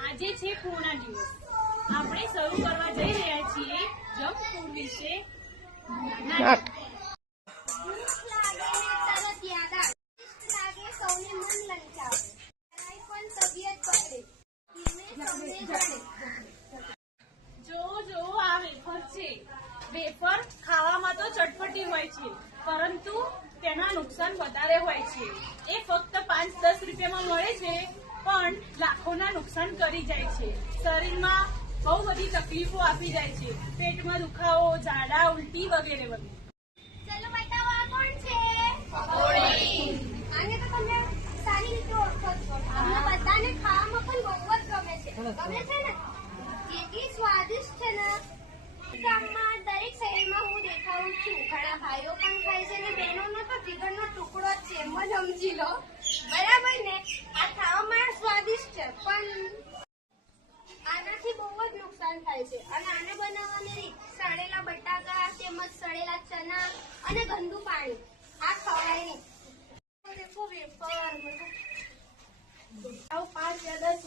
આજે છે પૂર્ણ દિવસ. આપણે શરૂ કરવા જઈ રહ્યા છીએ જંક ફૂડ વિશે. ભૂખ લાગે ને તરત યાદ આવે શિસ્ત લાગે સૌને મન લલચાવે જરાય પણ તબિયત બગડે ધીમે સૌને જડે જો જો આ વેફર છે વેફર ખાવામાં તો ચટપટી હોય છે પરંતુ તેના નુકસાન વધારે હોય છે. એ ફક્ત પાંચ દસ રૂપિયામાં મળે છે પણ લાખોના નુકસાન કરી જાય છે. શરીરમાં બહુ બધી તકલીફો આપી જાય છે પેટમાં દુખાવો ઝાડા ઉલટી વગેરે વગેરે. ચલો બતાવો આ કોણ છે? આને તો તમે સારી રીતે ઓળખો છો. અમને બધાને ખાવામાં પણ બહુ જ ગમે છે. ગમે છે ને? એટલી સ્વાદિષ્ટ છે ને? ભાઈઓ પણ ખાય છે ને બહેનોનો તો જીગરનો ટુકડો જ છે, એમ જ સમજી લો. બરાબર ને? આ ખાવામાં સ્વાદિષ્ટ છે, પણ આનાથી બહુ જ નુકસાન થાય છે. અને આને બનાવવાની રીત સડેલા બટાકા, તેમજ સડેલા ચના અને ગંદુ પાણી. આ ખવાય નહીં દેખો વેફર આવું પાંચ યા દસ